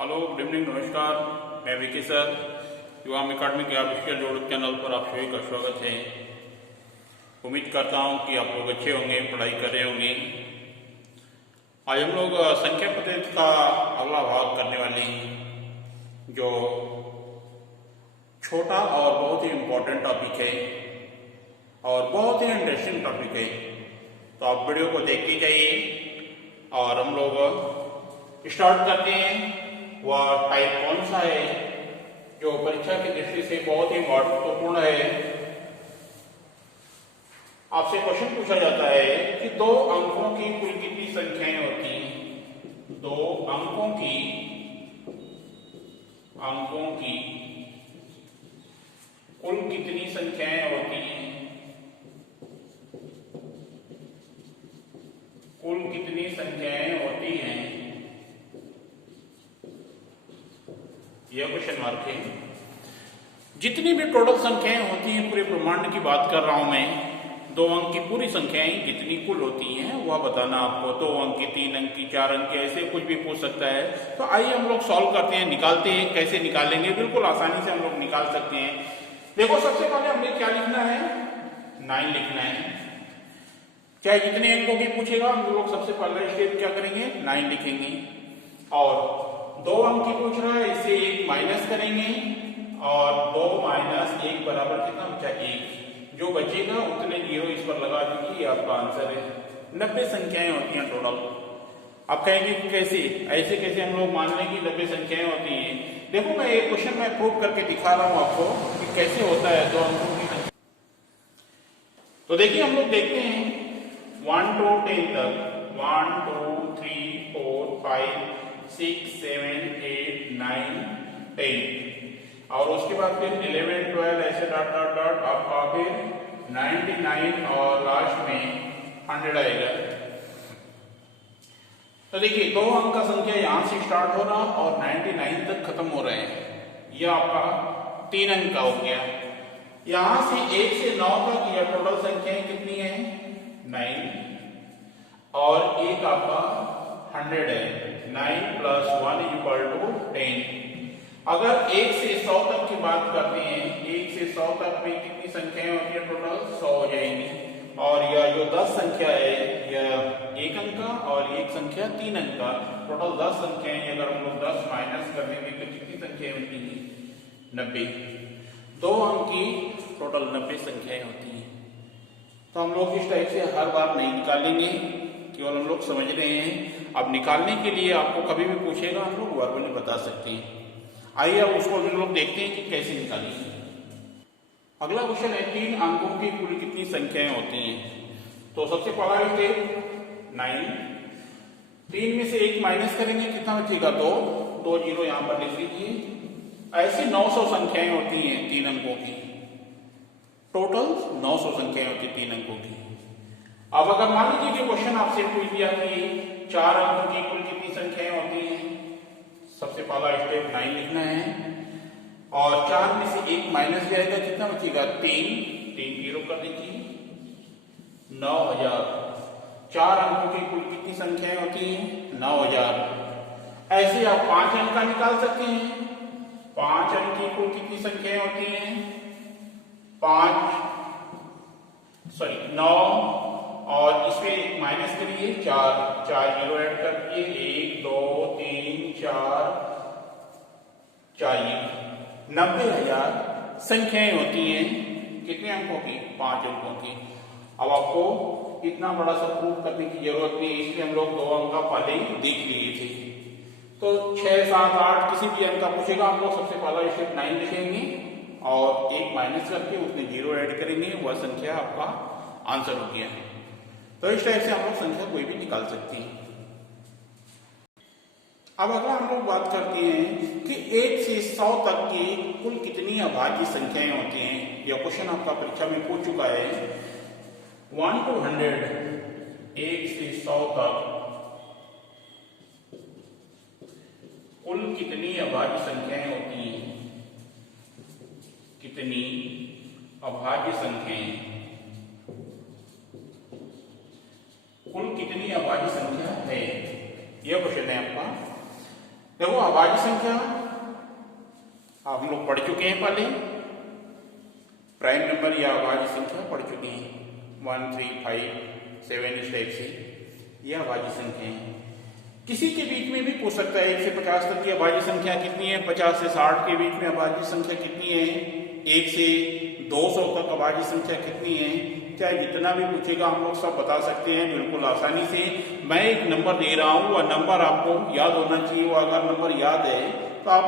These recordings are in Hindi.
हेलो, गुड इवनिंग, नमस्कार। मैं विकी सर, युवा अकेडमी के ऑफिशियल यूट्यूब चैनल पर आप सभी का स्वागत है। उम्मीद करता हूँ कि आप लोग अच्छे होंगे, पढ़ाई कर रहे होंगे। आज हम लोग संख्या पद्धति का अगला भाग करने वाले हैं, जो छोटा और बहुत ही इम्पोर्टेंट टॉपिक है और बहुत ही इंटरेस्टिंग टॉपिक है। तो आप वीडियो को देखते जाइए और हम लोग स्टार्ट करते हैं। वह टाइप कौन सा है जो परीक्षा की दृष्टि से बहुत ही महत्वपूर्ण है। आपसे क्वेश्चन पूछा जाता है कि दो अंकों की कुल कितनी संख्याएं होती हैं। दो अंकों की कुल कितनी संख्याएं होती हैं। कुल कितनी संख्याएं होती हैं, यह क्वेश्चन मार्क है। जितनी भी टोटल संख्याएं होती हैं, पूरे ब्रह्मांड की बात कर रहा हूं मैं, दो अंक की पूरी संख्याएं जितनी कुल होती हैं वह बताना आपको। 2 अंक की, 3 अंक की, 4 अंक की, ऐसे कुछ भी पूछ सकता है। तो आइए हम लोग सॉल्व करते हैं, निकालते हैं। कैसे निकालेंगे, बिल्कुल आसानी से हम लोग निकाल सकते हैं। देखो, सबसे पहले हमें क्या लिखना है, 9 लिखना है। चाहे जितने अंकों की पूछेगा, हम लोग सबसे पहले स्टेप क्या करेंगे, 9 लिखेंगे। और 2 अंक की पूछ रहा है, इससे 1 माइनस करेंगे और 2 माइनस 1 बराबर कितना बचा, 1। जो बचेगा उतने जीरो इस पर लगा दीजिए, ये आपका आंसर है। 90 संख्याएं होती हैं टोटल। आप कहेंगे कि कैसे, ऐसे कैसे हम लोग मान लें कि 90 संख्याएं होती हैं। देखो, मैं ये क्वेश्चन में प्रूव करके दिखा रहा हूं आपको कि कैसे होता है 2 अंकों की संख्या। तो देखिए, हम लोग देखते हैं 1 to 10 तक, 1 2 3 4 5 6 7 8 9 10, और उसके बाद फिर 11 12 ऐसे डॉट डॉट डॉट आपका फिर 99 और लास्ट में 100 आएगा। तो देखिए, 2 अंक का संख्या यहां से स्टार्ट हो रहा और 99 तक खत्म हो रहे हैं। यह आपका 3 अंक का हो गया। यहां से 1 से 9 तक यह टोटल संख्याएं कितनी है, 9, और एक आपका 100 है। 9 + 1 = 10। अगर 1 से 100 तक की बात करते हैं, 1 से 100 तक में कितनी संख्याएं होती है, टोटल 100 हो जाएंगी। और यह जो 10 संख्या है, यह 1 अंक का और एक संख्या 3 अंक का, टोटल 10 संख्याएं। अगर हम लोग 10 माइनस कर देंगे तो कितनी संख्याएं होती हैं, 90। 2 अंक की टोटल 90 संख्याएं होती हैं। तो हम लोग इस टाइप से हर बार नहीं निकालेंगे, केवल हम लोग समझ रहे हैं। अब निकालने के लिए आपको कभी भी पूछेगा, हम लोग वर्बली बता सकते हैं। आइए अब उसको हम लोग देखते हैं कि कैसे निकालेंगे। अगला क्वेश्चन है, 3 अंकों की कुल कितनी संख्याएं होती हैं। तो सबसे पहला स्टेप 9, 3 में से 1 माइनस करेंगे, कितना बचेगा, 2 जीरो यहां पर लिख लीजिए। ऐसे 900 संख्याएं होती हैं 3 अंकों की। टोटल 900 संख्याएं होती है 3 अंकों की। अब अगर मान लीजिए कि क्वेश्चन आपसे पूछ दिया कि 4 अंकों की कुल कितनी संख्याएं होती हैं, सबसे पहला स्टेप 9 लिखना है और 4 में से 1 माइनस जाएगा, कितना बचेगा, 3 जीरो कर दीजिए, 9000। 4 अंकों की कुल कितनी संख्याएं होती हैं, 9000। ऐसे आप 5 अंक का निकाल सकते हैं। 5 अंक की कुल कितनी संख्याएं होती हैं, 9, और इसमें माइनस करिए 4 जीरो ऐड कर दिए, 1 2 3 4 4 90,000 संख्याएं होती हैं। कितने अंकों की, 5 अंकों की। अब आपको इतना बड़ा सा प्रूफ करने की जरूरत नहीं, इसलिए हम लोग 2 अंक का पहले ही देख लिए थे। तो 6 7 8 किसी भी अंक का पूछेगा, हम लोग सबसे पहला स्टेप 9 लिखेंगे और 1 माइनस करके उसमें जीरो ऐड करेंगे, वह संख्या आपका आंसर हो गया। तो इस टाइप से हम लोग संख्या कोई भी निकाल सकते हैं। अब अगला हम लोग बात करते हैं कि 1 से 100 तक की कुल कितनी अभाज्य संख्याएं होती हैं। यह क्वेश्चन आपका परीक्षा में पूछ चुका है। 1 to 100, 1 से 100 तक कुल कितनी अभाज्य संख्याएं होती हैं, कितनी अभाज्य संख्याएं, कुल कितनी अभाज्य संख्या है, यह क्वेश्चन है आपका। देखो अभाज्य संख्या आप हम लोग पढ़ चुके हैं पहले, प्राइम नंबर या अभाज्य संख्या पढ़ चुके हैं 1, 3, 5, 7 इस टाइप से, यह अभाज्य संख्या है। किसी के बीच में भी पूछ सकता है 1 से 50 तक की अभाज्य संख्या कितनी है, 50 से 60 के बीच में अभाज्य संख्या कितनी है, 1 से 200 तक अभाज्य संख्या कितनी है, चाहे जितना भी पूछेगा हम लोग सब बता सकते हैं बिल्कुल आसानी से। मैं एक नंबर दे रहा हूँ, वह नंबर आपको याद होना चाहिए, वो अगर नंबर याद है तो आप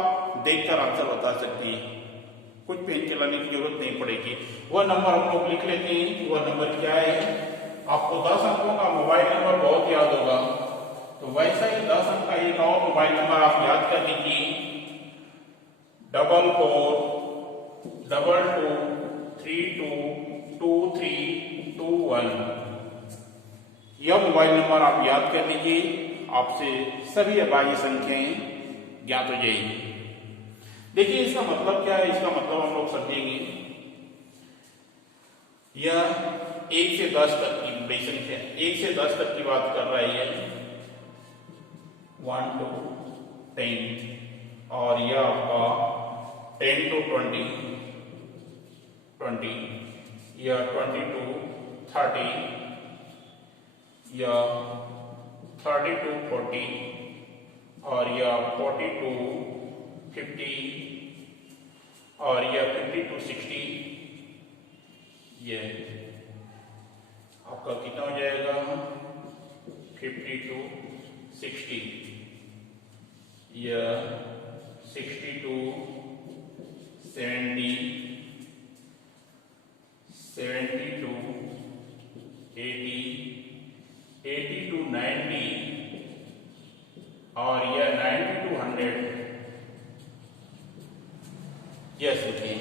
देखकर आंसर बता सकते हैं, कुछ पेन चलाने की जरूरत नहीं पड़ेगी। वह नंबर हम लोग लिख लेते हैं, वह नंबर क्या है, आपको 10 अंकों का मोबाइल नंबर बहुत याद होगा, तो वैसा ही 10 अंक का एक और मोबाइल नंबर आप याद कर लीजिए, 4422322321। यह मोबाइल नंबर आप याद कर लीजिए, आपसे सभी अभाज्य संख्याएं ज्ञात हो जाएगी। देखिए इसका मतलब क्या है, इसका मतलब हम लोग समझेंगे, यह 1 से 10 तक की बड़ी संख्या, 1 से 10 तक की बात कर रहा है, 1 to 10, और यह आपका 10 to 20, या 20 to 30, या 30 to 40, और यह 40 to 50, और यह 50 to 60, ये आपका कितना हो जाएगा 50 to 60, यह 60 to 70, 70 to 80, 80 to 90, और यह 90 to 100। यह सोचिए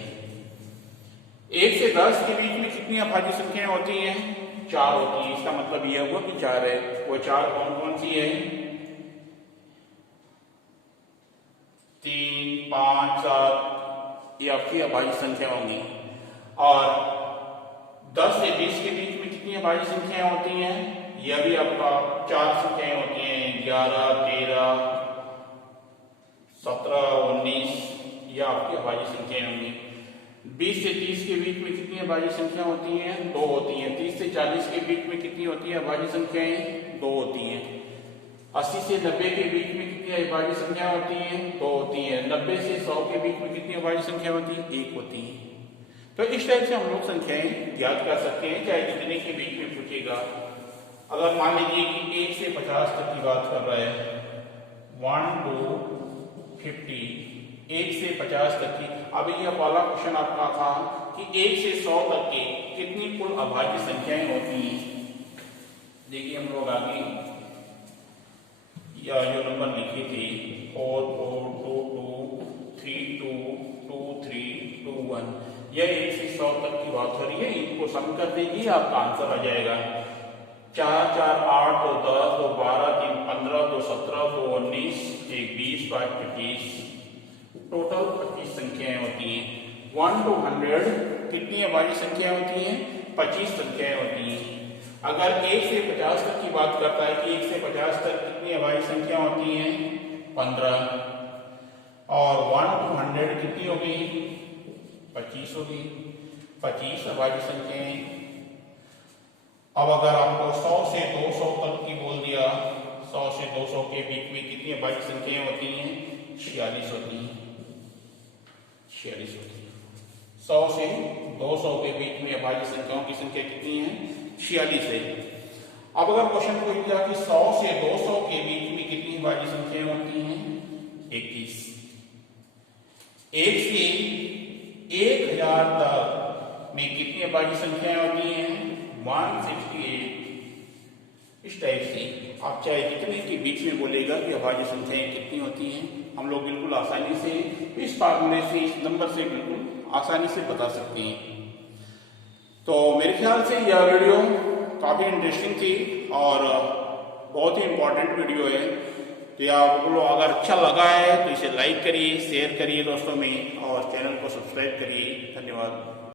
1 से 10 के बीच में कितनी अभाज्य संख्याएं होती हैं, 4 होती हैं। इसका मतलब यह हुआ कि 4 है। वो 4 कौन कौन सी है, 3, 5, 7, ये आपकी अभाज्य संख्या होंगी। और 10 से 20 के बीच में कितनी अभाज्य संख्याएं होती हैं, यह भी आपका 4 संख्याएं होती हैं, 11, 13, 17, 19, यह आपकी अभाज्य संख्याएं होंगी। 20 से 30 के बीच में कितनी अभाज्य संख्या होती हैं, 2 होती हैं। 30 से 40 के बीच में कितनी होती है अभाज्य संख्याएं, 2 होती हैं। 80 से 90 के बीच में कितनी अभाज्य संख्या होती है, 2 होती है। 90 से 100 के बीच में कितनी अभाज्य संख्या होती है, 1 होती है। तो इस टाइप से हम लोग संख्याएं याद कर सकते हैं, चाहे जितने के बीच में पूछेगा। अगर मान लीजिए कि 1 से 50 तक की बात कर रहा है, 1 to 50, 1 से 50 तक की। अभी यह वाला क्वेश्चन आपका था कि 1 से 100 तक के कितनी कुल अभाज्य संख्याएं होती हैं। देखिए हम लोग आगे या जो नंबर लिखे थे 4, 4, 2, 2, 3, 2, 2, 3, 2, 1, यह 1 से 100 तक की बात हो रही है। इनको सम कर दीजिए, आपका आंसर आ जाएगा। 4, 4, 8, 2, 10, 2, 12, 3, 15, 2, 17, 2, 19, 1, 20, 5, 25, टोटल 25 संख्याएं होती हैं। 1 to 100 कितनी अभाज्य संख्याएं होती हैं, 25 संख्याएं होती हैं। अगर 1 से 50 तक की बात करता है कि 1 से 50 तक कितनी अभाज्य संख्या होती हैं, 15, और 1 to 100 कितनी होगी, 25 होगी, 25 अभाज्य संख्याएं। अब अगर आपको 100 से 200 तक की बोल दिया, 100 से 200 के बीच में कितनी अभाज्य संख्याएं होती हैं, 46 होती हैं, 46 होती है। 100 से 200 के बीच में अभाज्य संख्याओं की संख्या कितनी है, 46 है। अब अगर क्वेश्चन पूछ दिया कि 100 से 200 के बीच में कितनी अभाज्य संख्याएं होती हैं, 21। 1 से 1000 तक में कितनी अभाज्य संख्याएं होती हैं, 168। इस टाइप से आप चाहे जितने के बीच में बोलेगा कि अभाज्य संख्याएं कितनी होती हैं, हम लोग बिल्कुल आसानी से इस फार्मूले से, इस नंबर से बिल्कुल आसानी से बता सकते हैं। तो मेरे ख्याल से यह वीडियो काफ़ी इंटरेस्टिंग थी और बहुत ही इम्पोर्टेंट वीडियो है। तो आपको अगर अच्छा लगा है तो इसे लाइक करिए, शेयर करिए दोस्तों में, और चैनल को सब्सक्राइब करिए। धन्यवाद।